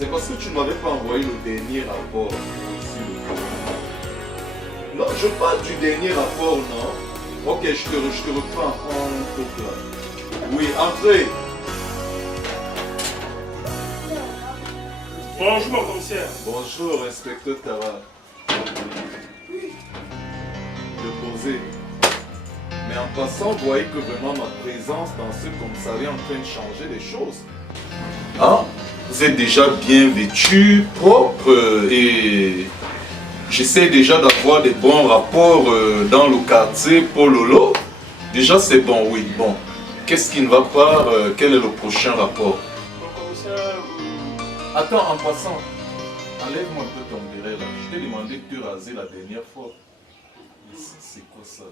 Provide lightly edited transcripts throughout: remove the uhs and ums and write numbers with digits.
C'est parce que tu ne m'avais pas envoyé le dernier rapport sur le cas. Non, je parle du dernier rapport, non? Ok, je te reprends en truc là. Oui, entrez. Bonjour mon commissaire. Bonjour, inspecteur Tara. Déposez. Mais en passant, vous voyez que vraiment ma présence dans ce commissariat est en train de changer les choses. Hein? Vous êtes déjà bien vêtu, propre et j'essaie déjà d'avoir des bons rapports dans le quartier Pololo. Déjà c'est bon, oui, bon. Qu'est-ce qui ne va pas? Quel est le prochain rapport? Mon commissaire... Attends, en passant, enlève-moi un peu ton béret là. Je t'ai demandé de te raser la dernière fois. C'est quoi ça?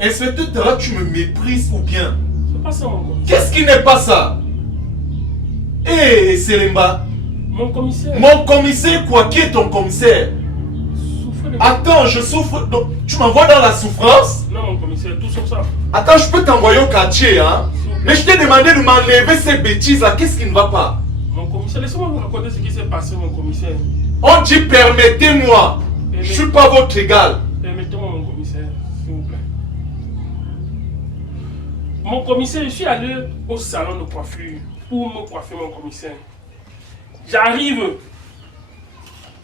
Inspecteur Tara, tu me méprises ou bien? C'est pas ça mon commissaire. Qu'est-ce qui n'est pas ça? Hé, Selemba. Mon commissaire. Mon commissaire quoi? Qui est ton commissaire? Souffre de... Attends, je souffre. Donc, tu m'envoies dans la souffrance? Non mon commissaire, tout sauf ça. Attends, je peux t'envoyer au quartier, hein? Mais je t'ai demandé de m'enlever ces bêtises là. Qu'est-ce qui ne va pas? Mon commissaire, laissez-moi vous raconter ce qui s'est passé mon commissaire. On dit permettez-moi. Je suis pas votre égal. Permettez-moi mon commissaire, s'il vous plaît. Mon commissaire, je suis allé au salon de coiffure pour me coiffer mon commissaire. J'arrive.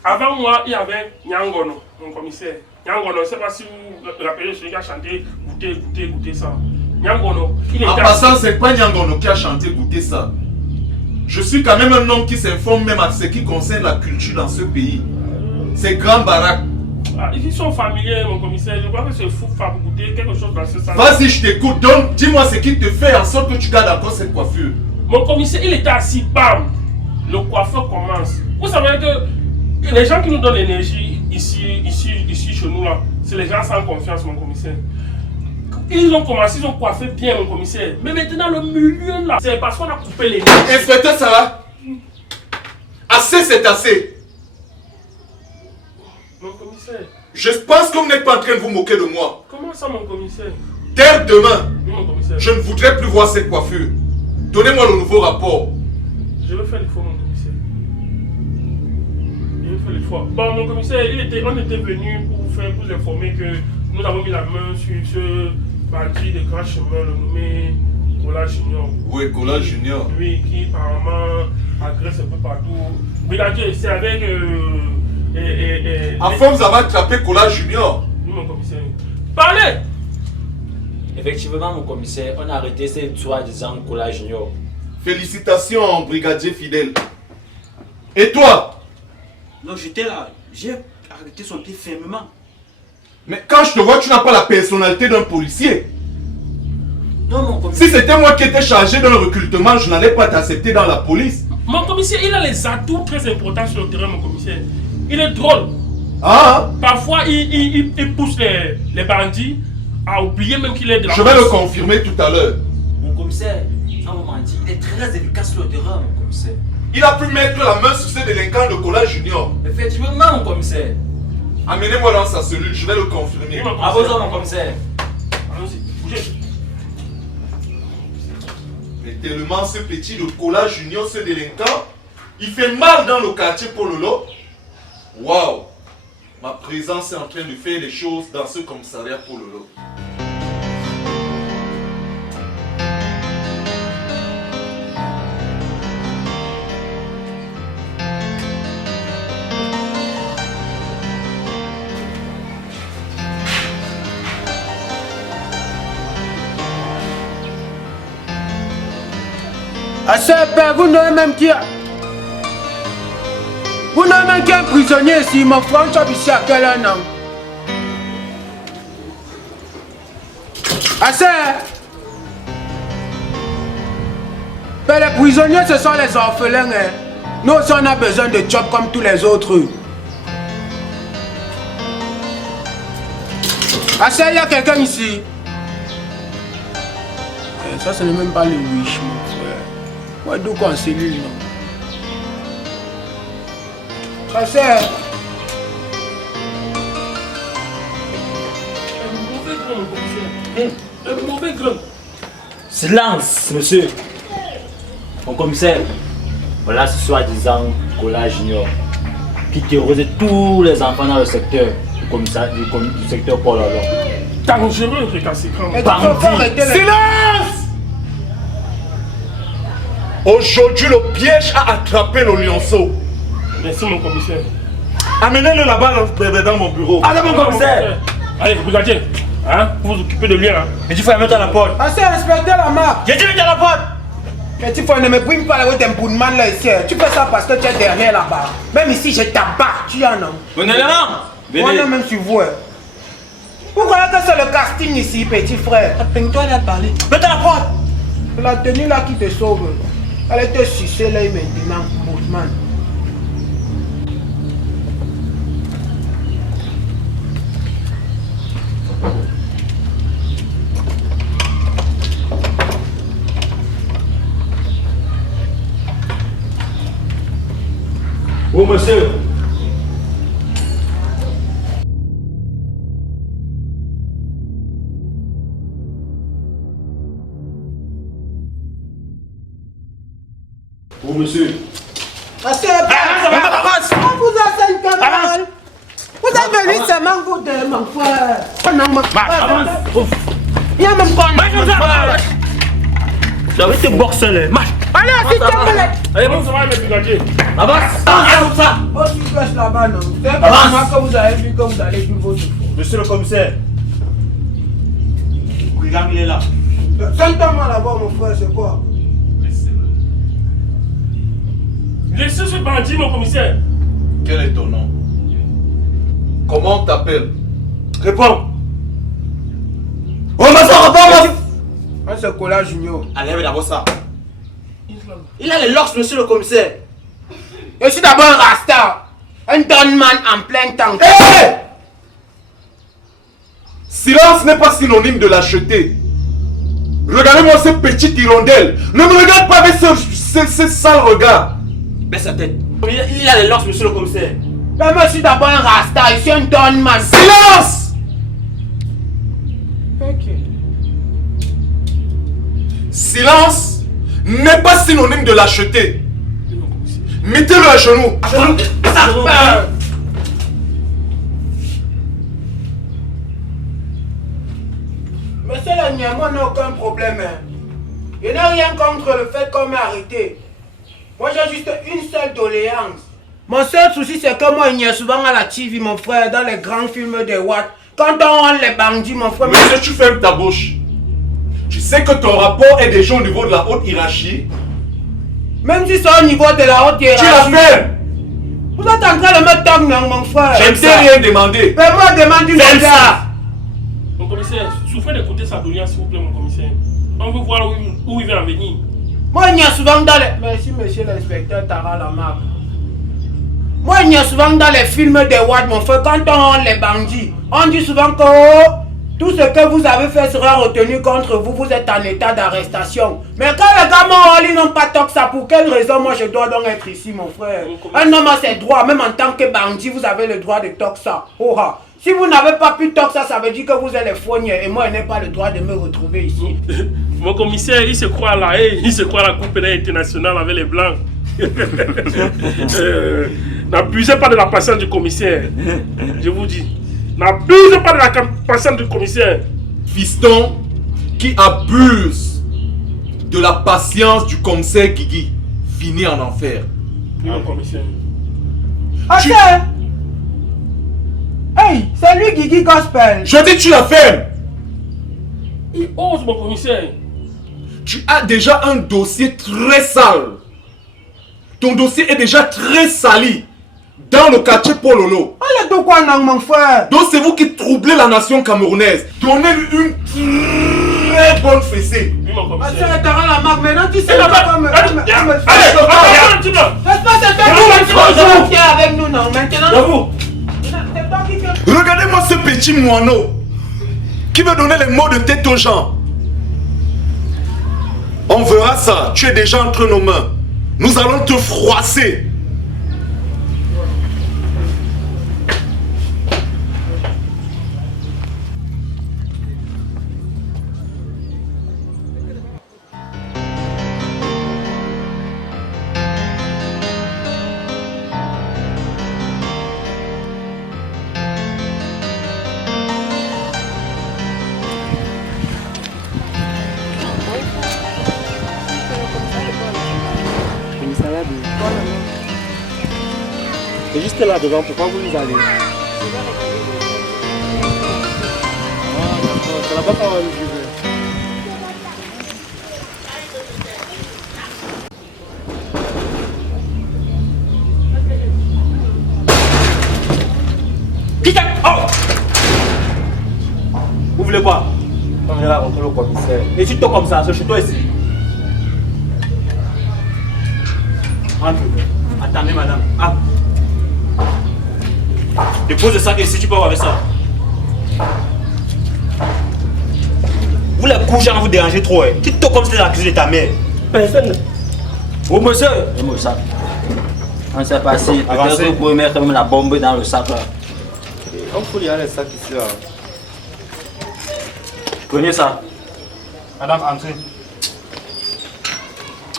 Avant moi, il y avait Nyangono, mon commissaire. Nyangono, je ne sais pas si vous vous rappelez celui qui a chanté goûtez ça. Nyangono, il était... En passant, c'est pas Nyangono qui a chanté goûter ça. Je suis quand même un homme qui s'informe même à ce qui concerne la culture dans ce pays. C'est Grand Barak. Ah, ils sont familiers, mon commissaire. Je crois que c'est fou faire goûter quelque chose dans ce salon. Vas-y, je t'écoute. Donc, dis-moi ce qui te fait en sorte que tu gardes encore cette coiffure. Mon commissaire, il était assis, bam. Le coiffeur commence. Vous savez que les gens qui nous donnent l'énergie ici chez nous là, c'est les gens sans confiance, mon commissaire. Ils ont commencé, ils ont coiffé bien, mon commissaire. Mais maintenant, le milieu là, c'est parce qu'on a coupé l'énergie. Inspecteur Sarah, assez c'est assez. Mon commissaire, Je pense que vous n'êtes pas en train de vous moquer de moi. comment ça, mon commissaire? Dès demain, Oui, mon commissaire. je ne voudrais plus voir cette coiffure. Donnez-moi le nouveau rapport. Je vais faire l'effort, mon commissaire. Je vais faire l'effort. Bon, mon commissaire, on était venu pour vous informer que nous avons mis la main sur ce bandit de grand chemin, le nommé Kola Junior. Oui, Kola Junior. Oui, qui apparemment agresse un peu partout. Brigadier, c'est avec... Enfin, vous avez attrapé Kola Junior. Oui, mon commissaire. Parlez! Effectivement, mon commissaire, on a arrêté ces soi-disant Kola Junior. Félicitations, brigadier fidèle. Et toi? Non, j'étais là. J'ai arrêté son pied fermement. Mais quand je te vois, tu n'as pas la personnalité d'un policier. Non, mon commissaire. Si c'était moi qui étais chargé d'un recrutement, je n'allais pas t'accepter dans la police. Mon commissaire, il a les atouts très importants sur le terrain, mon commissaire. Il est drôle. Ah? Parfois, il pousse les bandits à oublier même qu'il est de la Je vais le confirmer tout à l'heure. Mon commissaire, sans vous mentir, il est très efficace sur le terrain, mon commissaire. Il a pu mettre la main sur ces délinquants de Kola Junior. Effectivement, mon commissaire. Amenez-moi dans sa cellule, je vais le confirmer. À vos ordres, mon commissaire. Allons-y, bougez. Mais tellement ce petit de Kola Junior, ce délinquant, il fait mal dans le quartier Pololo. Waouh! Ma présence est en train de faire des choses dans ce commissariat Pololo. À ce père, vous n'avez même qui a... Vous n'avez même qu'un prisonnier ici, mon frère, tu as ici à quel homme? À ce... Mais les prisonniers, ce sont les orphelins. Hein. Nous aussi, on a besoin de job comme tous les autres. À ce, il y a quelqu'un ici. Ça, ce n'est même pas le wish, mon frère. Moi, d'où qu'on cellule, non? Ça c'est... Un mauvais grain, mon commissaire. Un mauvais grain. Silence, monsieur. Mon commissaire, Voilà ce soi-disant Cola Junior qui terrorise tous les enfants dans le secteur du secteur Paul Lolo. Dangereux, récalcitrant. Et tu peux pas arrêter les... Silence! Aujourd'hui, le piège a attrapé le lionceau. Merci, mon commissaire. Amenez-le là-bas dans mon bureau. Allez mon commissaire! Allez, brigadier, hein, vous vous occupez de lui, hein. Mais tu faut mettre à la porte. Ah, c'est inspecteur la marque. J'ai dit mettre à la porte! Mais tu ne me bring pas la route d'un boudman là ici. Tu fais ça parce que tu es derrière là-bas. Même ici, je t'abat. Tu en as. Venez là! Moi, Venez! non, même sur vous. Vous croyez que c'est le casting ici, petit frère? Appelle-toi à parler. Mets à la porte! C'est la tenue là qui te sauve. Elle était sucée là maintenant, boudman. Oh monsieur! Oh monsieur! Assez, on vous a 5 camarades. Vous avez venu seulement vous deux, mon frère. Oh non, mon frère. Il y a même pas mon frère. J'avais tes boxeurs là. Allez, s'il te plaît. Allez, Bon, ça va, mes brigadiers. avance! Avance ça! Oh, tu restes là-bas, non. C'est pas moi que vous avez vu que vous allez jouer votre fois. Monsieur le commissaire! Regarde, il est là. Sentez-moi là-bas, mon frère, c'est quoi? Laissez ce bandit, mon commissaire. Quel est ton nom? Comment on t'appelle? Réponds! Oh, ma soeur, réponds! Ah, c'est Cola Junior. Allez, d'abord ça. Il a les locks, monsieur le commissaire. Je suis d'abord un rasta. Un gunman en plein temps. Hé! Silence n'est pas synonyme de lâcheté. Regardez-moi ce petit hirondelle. Ne me regarde pas avec ce sale regard. Baisse sa tête. Il a les locks, monsieur le commissaire. Mais moi, je suis d'abord un rasta. Je suis un gunman. Silence! Ok. Silence n'est pas synonyme de lâcheté. Mettez-le à genoux. À genoux. Monsieur Lagné, moi, n'a aucun problème. Hein. Je n'ai rien contre le fait qu'on m'ait arrêté. Moi, j'ai juste une seule doléance. Mon seul souci, c'est que moi, il y a souvent à la TV, mon frère, dans les grands films de Watt. Quand on rend les bandits, mon frère... Monsieur, tu fermes ta bouche. Tu sais que ton rapport est déjà au niveau de la haute hiérarchie. Même si c'est au niveau de la haute Tu hiérarchie... la fermes. Vous êtes en train de me togner, mon frère. Je ne t'ai rien demandé. Mais moi, demande une Ferme audience. ça. Mon commissaire, souffrez d'écouter sa doléance, s'il vous plaît, mon commissaire. On veut voir où il va en venir. Moi, il y a souvent dans les... Merci, monsieur l'inspecteur Tara Lamarck. Moi, il y a souvent dans les films de Watt, mon frère, quand on rend les bandits, on dit souvent que oh, tout ce que vous avez fait sera retenu contre vous, vous êtes en état d'arrestation. Mais quand les gars ils n'ont pas tort ça, pour quelle raison moi je dois donc être ici, mon frère? Un homme a ses droits, même en tant que bandit, vous avez le droit de toquer ça. Oh, ah. Si vous n'avez pas pu toquer ça, ça veut dire que vous êtes les fourniers et moi je n'ai pas le droit de me retrouver ici. Mon commissaire, il se croit là, il se croit à la Coupe pénale internationale avec les Blancs. N'abusez pas de la patience du commissaire. Je vous dis. N'abusez pas de la patience du commissaire. Fiston qui abuse de la patience du commissaire Guigui finit en enfer. Oui, mon commissaire. Ok. Hey, c'est lui Guigui Gospel. Je dis tu la fermes. Il ose, mon commissaire. Tu as déjà un dossier très sale. Ton dossier est déjà très sali dans le quartier Pololo. Allez, de quoi non, mon frère? Donc c'est vous qui troublez la nation camerounaise. Donnez-lui une très bonne fessée. Oui, mon Monsieur commissaire. Tara Lamarck, maintenant tu sais Allez, pas comment... allez, N'est-ce allez, allez, pas c'est toi qui es avec nous, non? Maintenant... J'avoue. C'est toi qui... Regardez-moi ce petit moineau qui veut donner les mots de tête aux gens. On verra ça. Tu es déjà entre nos mains. Nous allons te froisser. malade. C'est juste là devant, pourquoi vous nous allez? Ah d'accord, ça n'a pas parlé du jeu. Oh! Vous voulez quoi? On ira rencontrer le commissaire. Et tu te comme ça, c'est chez toi ici. Entre. Attendez, madame. Ah. Dépose le sac ici, tu peux avoir avec ça. Vous les couchants, vous dérangez trop. Hein. Tu te comme si c'était la cuisine de ta mère. Personne. Oh, monsieur. Donne-moi le sac. On ne sait pas si Avancez. peut-être vous pouvez mettre même la bombe dans le sac là. On fout les sacs ici là. Prenez ça. Madame, entrez.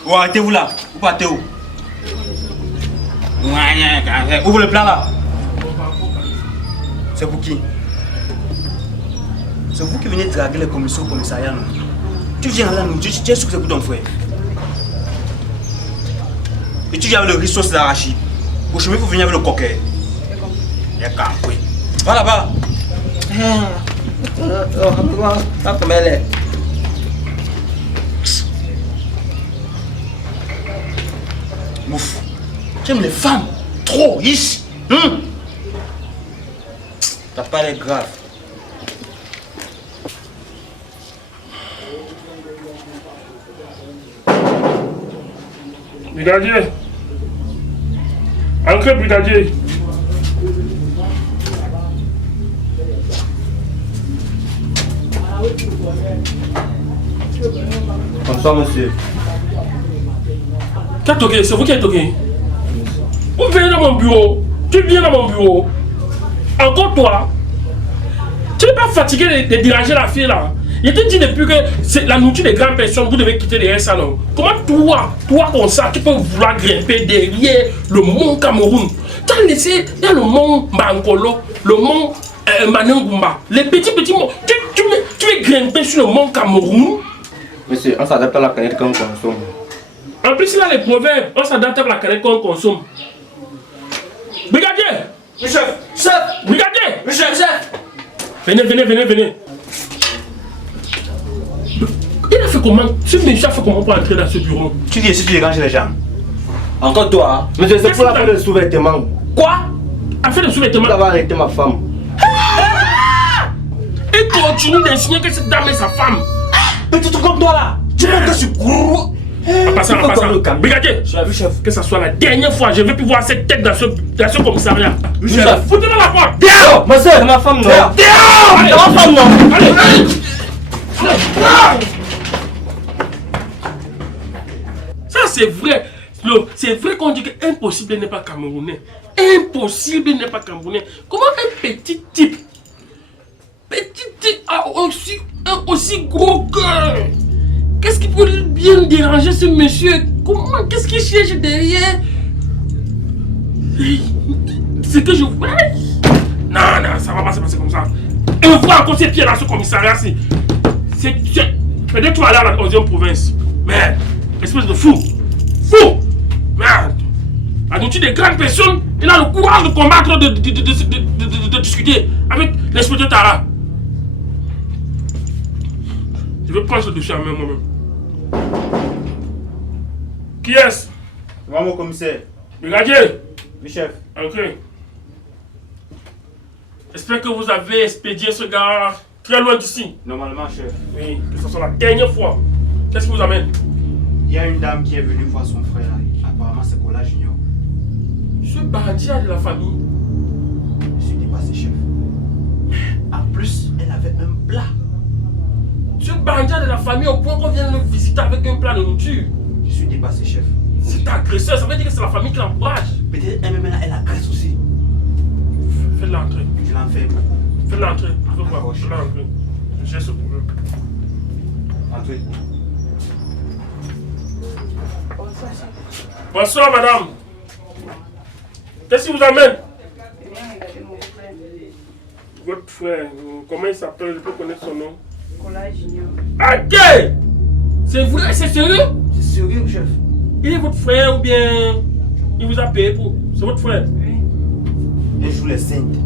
Oh, arrêtez-vous là. Vous partez où? Ouvre le plan là. C'est pour qui? C'est vous qui venez draguer les commissaires au commissariat, non? Tu viens là, nous, tu es sûr que c'est pour ton frère. Et tu viens avec le riz sauce d'arachide. Au chemin, il faut venir avec le coquet. Il y a qu'à oui. Va là-bas. Comment elle est? Mouf. Tu aimes les femmes? Trop, ici. T'as pas l'air grave. Brigadier. Entrez, brigadier. Bonsoir monsieur. Qui a toqué? C'est vous qui avez toqué? Vous venez dans mon bureau. Tu viens dans mon bureau. Encore toi. Tu n'es pas fatigué de déranger la fille là. Je te dis depuis que c'est la nourriture des grandes personnes, vous devez quitter les salons. Comment toi comme ça, tu peux vouloir grimper derrière le mont Cameroun? Tu as laissé, il y a le mont Bankolo, le mont Manangumba, les petits monts. Tu veux grimper sur le mont Cameroun? Monsieur, on s'adapte à la canette qu'on consomme. En plus, il a les proverbes, on s'adapte à la canette qu'on consomme. Brigadier! Le chef! Chef! Brigadier! Le chef! Chef! Venez. Il a fait comment? Ce monsieur a fait comment pour entrer dans ce bureau? Tu dis ici, tu déranges les gens. Encore toi? Monsieur, c'est pour la faire de sous-vêtements. Quoi? Afin de sous-vêtements? Vous avez arrêté ma femme. Et continue d'insigner que cette dame est sa femme. Petit truc comme toi là! Tu montes que je suis gros! En passant. Brigadier, qu'est-ce que ça soit la dernière fois, je ne vais plus voir cette tête dans ce commissariat. Chef. Foutez-la la porte! Dehors! Ma soeur, c'est ma femme, non? Dehors! C'est ma femme, non? Allez! Ça c'est vrai. C'est vrai qu'on dit que impossible n'est pas camerounais. Impossible n'est pas camerounais. Comment un petit type a aussi gros cœur? Qu'est-ce qui peut bien déranger ce monsieur? Comment? Qu'est-ce qu'il cherche derrière? C'est que je... Non, ça va pas se passer comme ça. Et on voit encore ses pieds dans ce commissariat-ci. Peut-être tu vas aller à la 11e province. Merde, espèce de fou. Fou! Merde. La nourriture des grandes personnes, il a le courage de combattre, de discuter avec l'inspecteur Tara. Je vais prendre ce dossier à main moi-même. Qui est-ce? Moi, mon commissaire. Brigadier. Le chef. Ok. J'espère que vous avez expédié ce gars très loin d'ici. Normalement, chef. Oui, que ce soit la dernière fois. Qu'est-ce qui vous amène? Il y a une dame qui est venue voir son frère. Apparemment, c'est Kola Junior. Ce bandit de la famille. Je suis dépassé, chef. En plus, elle avait un plat. Ce bandit de la famille au point qu'on vient le visiter avec un plat de nourriture. Je suis dépassé, chef. C'est agresseur, ça veut dire que c'est la famille qui l'encourage. Peut-être elle-même, elle agresse aussi. Faites-la entrer. Je l'en fais. Faites-la entrer. Faites-la entrer. Je gère ce problème. Entrez. Bonsoir, madame. Qu'est-ce qui vous amène? Votre frère, comment il s'appelle? Je peux connaître son nom? Kola Junior. Ok! C'est vrai, c'est sérieux? C'est sérieux, chef. Il est votre frère ou bien il vous a payé pour... C'est votre frère. Elle joue les saintes.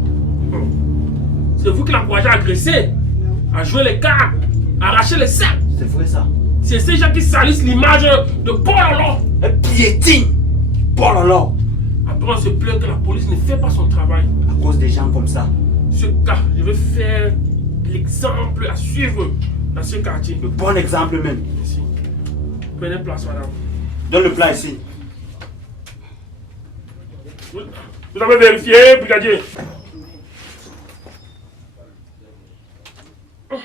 C'est vous qui l'encouragez à agresser, à jouer les cartes, à arracher les sacs. C'est vrai ça. C'est ces gens qui salissent l'image de Paul Lolo. Elle piétine. Paul alors. Après on se plaint que la police ne fait pas son travail. À cause des gens comme ça. Ce cas, je vais faire l'exemple à suivre dans ce quartier. Le bon exemple même. Ici. Prenez place, madame. Donne le plan ici. Vous avez vérifié, brigadier? Il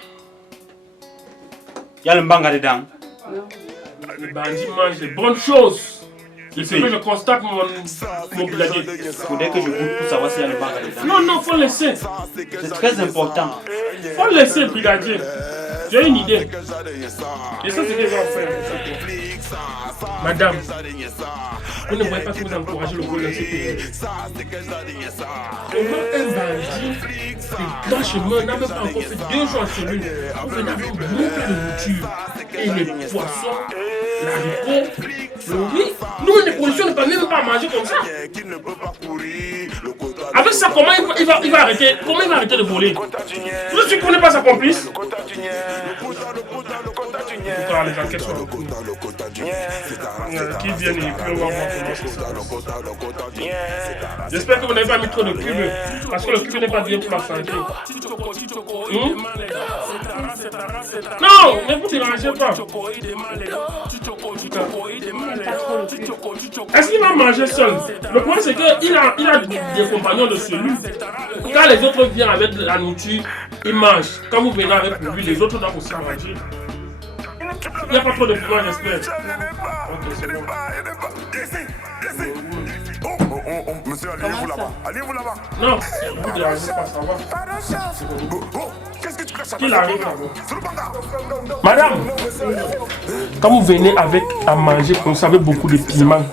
y a le mbanga dedans. Les bandits mangent des bonnes choses. C'est ce que je constate, mon brigadier. Il faudrait que je goûte pour savoir s'il y a le mbanga dedans. Non, non, faut laisser. C'est très important. Faut laisser, brigadier. J'ai une idée. Et ça, c'est ce que je vais faire. Madame, vous ne voyez pas que vous encouragez le vol dans ces pays. Comment un bandit de grand chemin n'a même pas encore fait 2 jours en cellule, vous venez avec beaucoup de nourriture et les poissons, l'haricot, le riz. Nous, les policiers ne peuvent même pas manger comme ça. Avec ça, comment il va arrêter? Comment il va arrêter de voler? Vous ne supprenez pas sa complice? Les enquêtes sont en cours. Qui viennent et puis on va voir comment c'est. J'espère que vous n'avez pas mis trop de cube, parce que le cube n'est pas bien pour la santé. Non, ne vous dérangez pas. Est-ce qu'il va manger seul? Le problème c'est qu'il a des compagnons de cellule. Quand les autres viennent avec de la nourriture, ils mangent. Quand vous venez avec lui, les autres doivent aussi manger. Il n'y a pas trop de piment, j'espère. Ok, c'est bon. Monsieur, allez-vous là-bas. Allez-vous là-bas. Non, vous ne dérangez pas, ça va. Qu'est-ce que tu crées? Qu'il arrive là-bas. Madame, quand vous venez à manger, vous savez beaucoup de piment.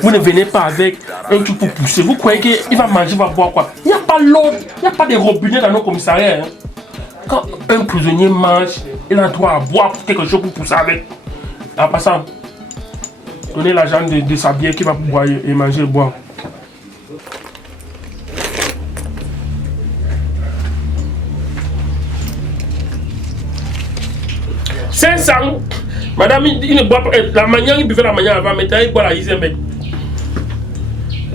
Vous ne venez pas avec un truc pour pousser. Vous croyez qu'il va manger, il va boire quoi? Il n'y a pas l'eau, il n'y a pas de robinet dans nos commissariats. Hein. Quand un prisonnier mange, il a droit à boire quelque chose pour pousser avec. En passant, donnez l'argent de sa bière qui va boire et manger et boire. Madame, il ne boit pas. La manière, il buvait la manière avant, maintenant il boit la Isenbeck.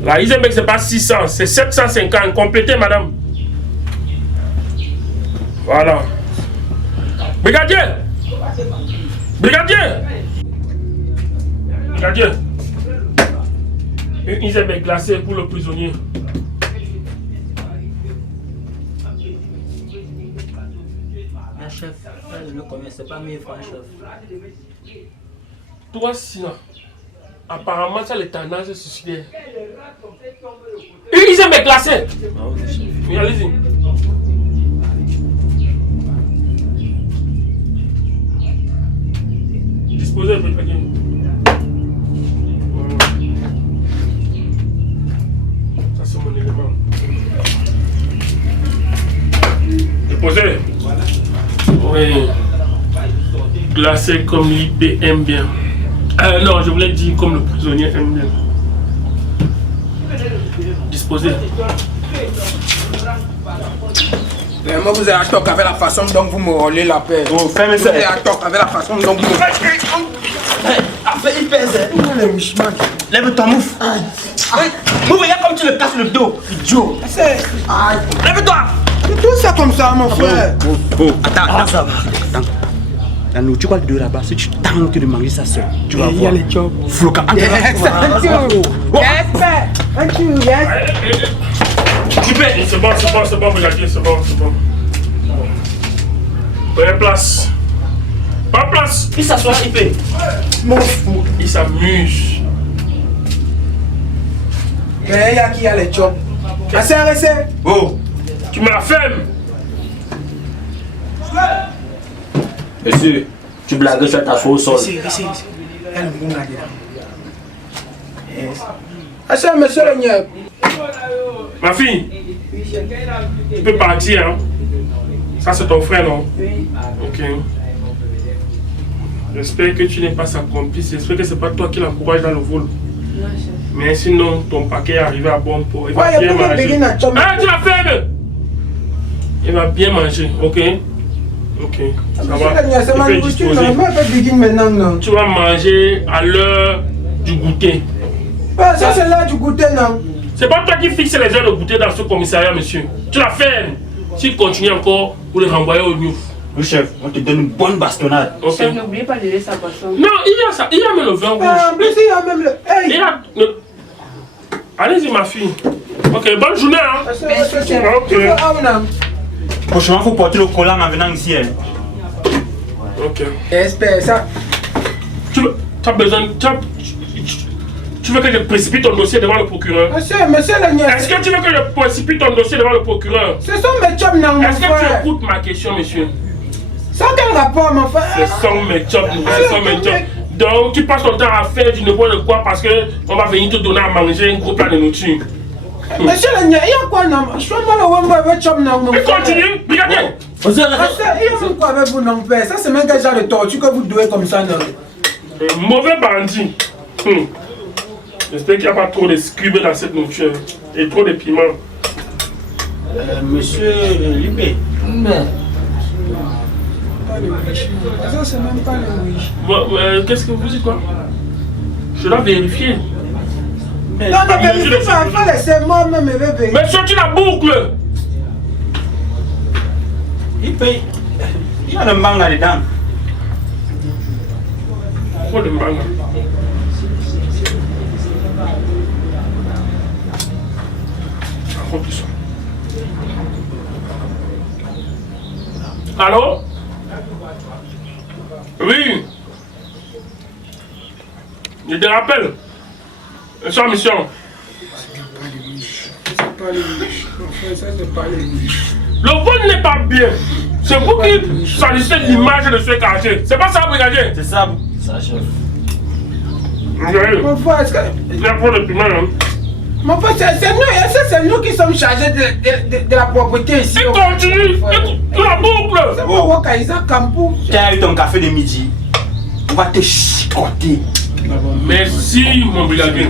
La Isenbeck, c'est pas 600, c'est 750. Complétez, madame. Voilà. Brigadier! Brigadier! Brigadier! Une Isenbeck glacée pour le prisonnier. Mais chef, je ne connaissais pas 1000 francs, chef. Toi, sinon, apparemment, ça les tendances suicidaires. Une Isenbeck glacée! Oui, allez-y. Disposez, brigadier. Ça, c'est mon élément. Déposez. Oui. Glacé comme l'IP aime bien. Non, je voulais dire comme le prisonnier aime bien. Disposez. Moi, vous avez à toc avec la façon dont vous me roulez la paix. Oh, fermez ça. Vous avez à toc avec la façon dont vous me... Après, il pèse. Lève ton mouf. Vous voyez comme tu le casses le dos. Idiot. Lève-toi. C'est tout ça comme ça, mon frère. Attends, ça va. Attends. La nourriture quoi de là-bas, si tu tentes de manger ça seul, tu vas voir. Il y a les jobs. Floca. Yes, thank you. Yes. C'est bon, brigadier, c'est bon. Prenez place. Pas place. Il s'assoit, il fait. Mon fou. Il s'amuse. Mais il y a qui a les jobs. Assez. Oh, tu me la fermes. Monsieur, tu blagues, tu vas t'asseoir au sol. Elle me là dedans. Assez, monsieur le Niep. Ma fille, tu peux partir, hein. Ça, c'est ton frère, non? Oui. Ok. J'espère que tu n'es pas sa complice. J'espère que c'est pas toi qui l'encourage dans le vol. Non, chef. Mais sinon, ton paquet est arrivé à bon port. Il va Ouais, bien il y a manger. pas de Ah, tu l'as fait! Il va bien manger, ok? Ok, ça va. C'est ma Tu peux nourriture, disposer. non, pas begin maintenant, non. Tu vas manger à l'heure du goûter. Ouais, ça c'est l'heure du goûter, non. C'est pas toi qui fixes les heures de goûter dans ce commissariat, monsieur. Tu l'as fait. S'il continue encore, vous le renvoyez au Niouf. Oui, chef, on te donne une bonne bastonnade. Ok. Chef, n'oubliez pas de laisser sa boisson. Non, il y a ça. Il y a même le vin rouge. En plus, il y a même le. Il y Hey! a Allez-y, ma fille. Ok, bonne journée, hein. Merci, chef. Ok. Tu veux un, non? Prochainement, il faut porter le collant en venant ici. Hein. Ok. Espère ça. Tu as besoin. Tu veux que je précipite ton dossier devant le procureur? Monsieur le niais. Est-ce que tu veux que je précipite ton dossier devant le procureur? Ce sont mes jobs, non, mon Est-ce que tu frère. écoutes ma question, monsieur? Sans quel rapport, mon frère? Ce sont mes jobs, ce sont mes jobs. Donc, tu passes ton temps à faire du n'importe quoi parce qu'on va venir te donner à manger un gros plat de nourriture. Monsieur le niais, il y a quoi, non? Je suis pas le one avec job, non, mon Et frère. continue, regardez. Monsieur, il y a quoi avec vous, non, père? Ça, c'est même quel genre de tortue que vous douez comme ça, non? Un mauvais bandit. J'espère qu'il n'y a pas trop de scribes dans cette nourriture et trop de piment. Monsieur Libé. Ça, c'est même pas le riche. Qu'est-ce que vous dites, quoi? Je dois vérifier. Non, non, vérifiez pas, il faut laisser moi même vérifier. Mais sortis la boucle! Il paye. Il y a un bang là-dedans. Trop de manga. Allô? Oui. Je te rappelle. Je suis en mission. C'est pas le riche. Mon frère, ça, c'est pas le riche. Le vol n'est pas bien. C'est vous qui salissez l'image de ce quartier. C'est pas ça, brigadier? C'est ça, chef. Regardez. Mon frère, est-ce que. Il y a trop de piment, hein? Mon frère, c'est nous qui sommes chargés de la propreté ici. Et continue. Et la boucle. C'est pour Kaïsa Kampou. Tu as eu ton café de midi. On va te chicoter. Merci, mon brigadier.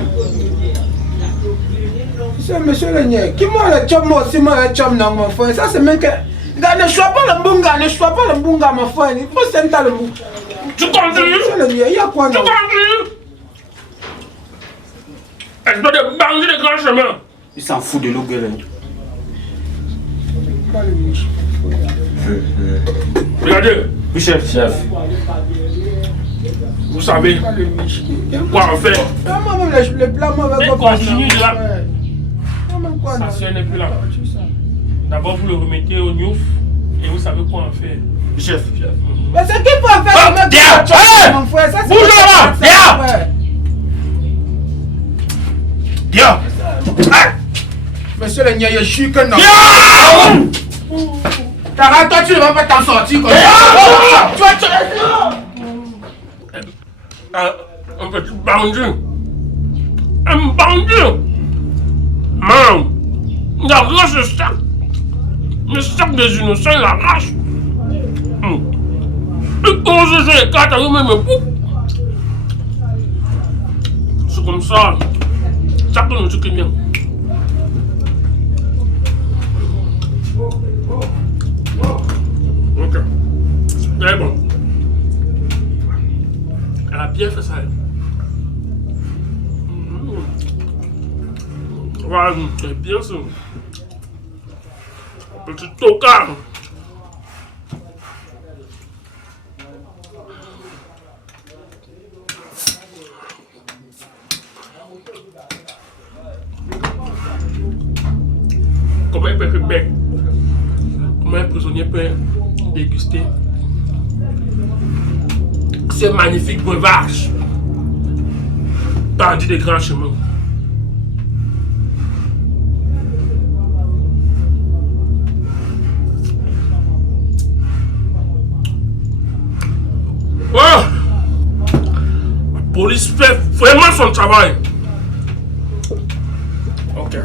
Monsieur le niais, qui m'a le job, moi aussi, moi le job, non, mon frère. Ça, c'est même que. Ne sois pas le bunga, ne sois pas le bunga, mon frère. Il faut sentir le bunga. Tu continues? Monsieur le niais, il y a quoi, Tu non? continues? Elle doit te banger les grands chemins. Il s'en fout de nos gueules. Pas le riche. Regardez, Oui, chef. Chef. vous savez Pas le riche. quoi en faire. Moi-même, le plat, moi, Mais avec continue de là. Moi-même, quoi, non? Sa soeur n'est plus là. D'abord, vous le remettez au Niouf et vous savez quoi en faire. Chef. Mais c'est qu'il faut faire, le tiens, mec, allez! mon frère. Ça, c'est Bouge là-bas, ça, viens! mon frère. Viens! Monsieur le niais, je suis que non. Viens! Tara, toi, tu ne vas pas t'en sortir comme ça. Toi, Un petit bandit. Un bandit! Man! Il arrache le sac! Le sac des innocents, il arrache! Il pose sur les cartes avec même c'est comme ça. Ça peut nous dire que bien. Ok. Très bon. Elle a bien fait ça. Voilà, c'est bien ça. Petit tocard. Comment un peu bec? Comment un prisonnier peut déguster ce magnifique breuvage? Bandit des grands chemins. Oh! La police fait vraiment son travail. Ok.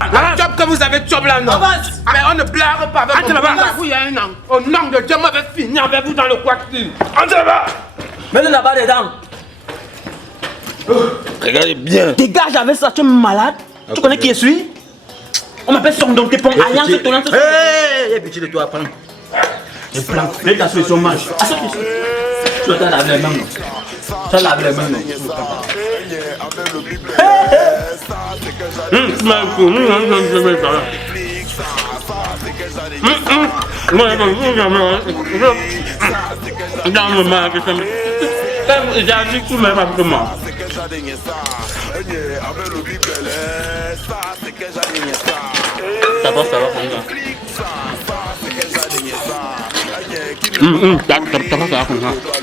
Le job que vous avez, job là, non. Avance. Mais on ne blague pas avec Entrez là-bas. vous, il y a un an. Au nom de Dieu, moi, je vais finir avec vous dans le quartier. Entrez là-bas. Mets-le là-bas dedans. Regardez bien. Dégage avec ça, tu es malade. Tu connais qui je suis? On m'appelle Sondon, t'es pour alliance de ton lance. Hé, petit de toi à prendre. Et plan, mets ta solution marche. Tu dois laver les mains. Tu dois laver les mains. Ça va,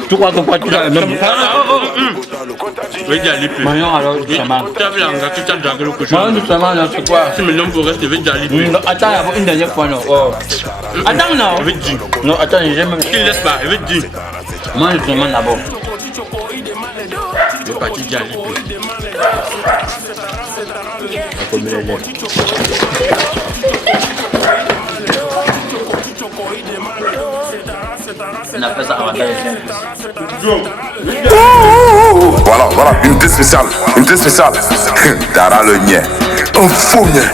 Tu crois que quoi tu as même. Oui, j'allais plus. Maillon alors, justement. Tu as vu un gars qui t'a dragué le cochon. Maillon, justement, là, c'est quoi? Si maintenant vous restez, je vais aller plus. Attends, une dernière fois, non. Oh. Attends, non. Je vais te dire. Non, attends, j'ai même. Tu ne laisses pas, je vais te dire. Moi, justement, d'abord. Je vais partir d'y aller plus. Comme les lèvres. On appelle ça avantage. Voilà, voilà, une thé spéciale. Une thé spéciale. Dara le nien. Un faux nien.